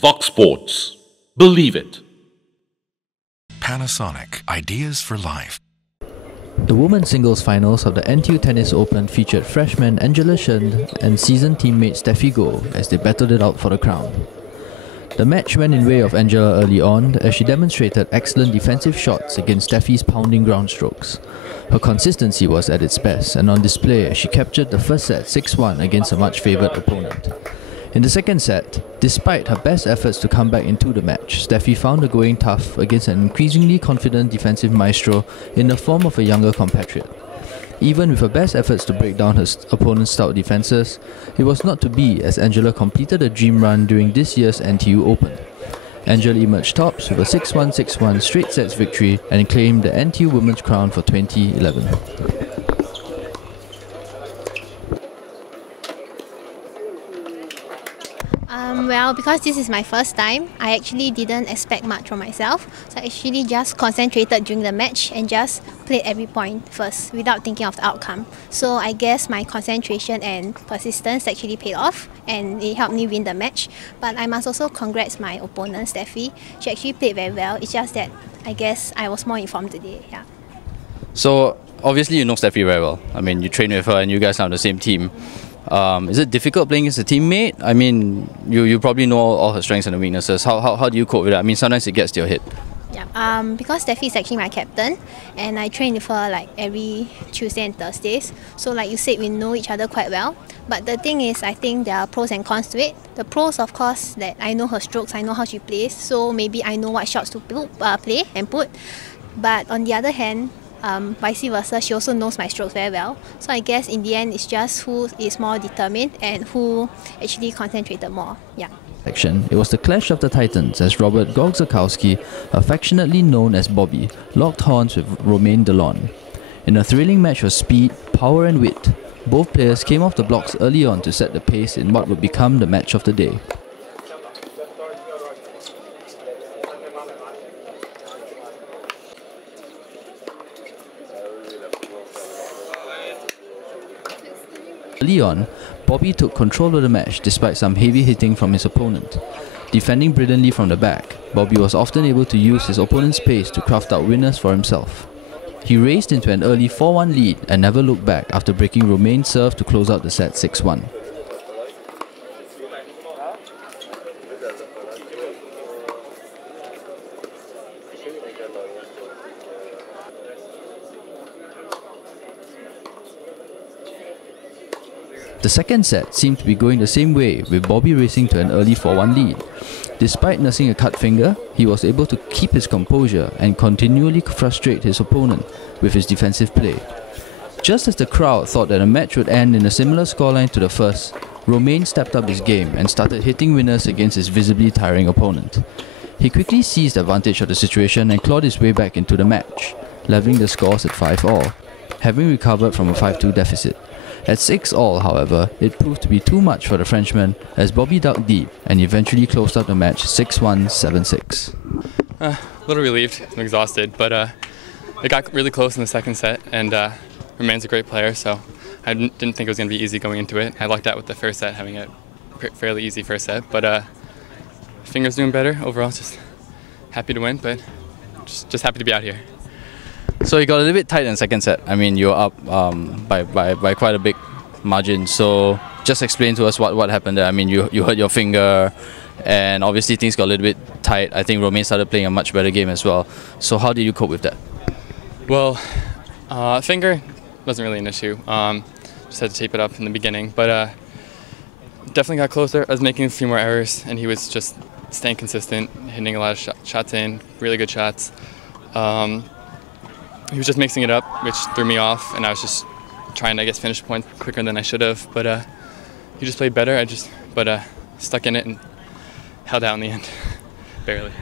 Vox Sports. Believe it. Panasonic, ideas for life. The women's singles finals of the NTU Tennis Open featured freshman Angela Shen and seasoned teammate Steffi Goh as they battled it out for the crown. The match went in way of Angela early on as she demonstrated excellent defensive shots against Steffi's pounding ground strokes. Her consistency was at its best and on display as she captured the first set 6-1 against a much favoured opponent. In the second set, despite her best efforts to come back into the match, Steffi found the going tough against an increasingly confident defensive maestro in the form of a younger compatriot. Even with her best efforts to break down her opponent's stout defences, it was not to be as Angela completed a dream run during this year's NTU Open. Angela emerged tops with a 6-1, 6-1 straight sets victory and claimed the NTU Women's Crown for 2011. Well, because this is my first time, I actually didn't expect much from myself. So I actually just concentrated during the match and just played every point first without thinking of the outcome. So I guess my concentration and persistence actually paid off and it helped me win the match. But I must also congrats my opponent, Steffi. She actually played very well. It's just that I guess I was more informed today. Yeah. So obviously you know Steffi very well. I mean, you train with her and you guys are on the same team. Is it difficult playing against a teammate? I mean, you probably know all her strengths and her weaknesses. How do you cope with that? I mean, sometimes it gets to your head. Yeah, because Steffi is actually my captain and I train with her like every Tuesday and Thursdays. So like you said, we know each other quite well. But the thing is, I think there are pros and cons to it. The pros, of course, that I know her strokes, I know how she plays. So maybe I know what shots to play and put. But on the other hand, vice versa, she also knows my strokes very well. So I guess in the end, it's just who is more determined and who actually concentrated more. Yeah. It was the clash of the titans as Robert Gogzakowski, affectionately known as Bobby, locked horns with Romain Delon. In a thrilling match of speed, power and wit, both players came off the blocks early on to set the pace in what would become the match of the day. Early on, Bobby took control of the match despite some heavy hitting from his opponent. Defending brilliantly from the back, Bobby was often able to use his opponent's pace to craft out winners for himself. He raced into an early 4-1 lead and never looked back after breaking Romain's serve to close out the set 6-1. The second set seemed to be going the same way, with Bobby racing to an early 4-1 lead. Despite nursing a cut finger, he was able to keep his composure and continually frustrate his opponent with his defensive play. Just as the crowd thought that a match would end in a similar scoreline to the first, Romain stepped up his game and started hitting winners against his visibly tiring opponent. He quickly seized advantage of the situation and clawed his way back into the match, levelling the scores at 5-all, having recovered from a 5-2 deficit. At 6-all, however, it proved to be too much for the Frenchman as Bobby dug deep and eventually closed out the match 6-1, 7-6. A little relieved, I'm exhausted, but it got really close in the second set and Romain's a great player, so I didn't think it was going to be easy going into it. I lucked out with the first set, having a fairly easy first set, but fingers doing better overall, just happy to win, but just happy to be out here. So you got a little bit tight in the second set. I mean, you were up by quite a big margin. So just explain to us what happened there. I mean, you hurt your finger, and obviously things got a little bit tight. I think Romain started playing a much better game as well. So how did you cope with that? Well, finger wasn't really an issue. Just had to tape it up in the beginning, but definitely got closer. I was making a few more errors, and he was just staying consistent, hitting a lot of shots in, really good shots. He was just mixing it up, which threw me off, and I was just trying to, I guess, finish points quicker than I should have. But he just played better. But stuck in it and held out in the end, barely.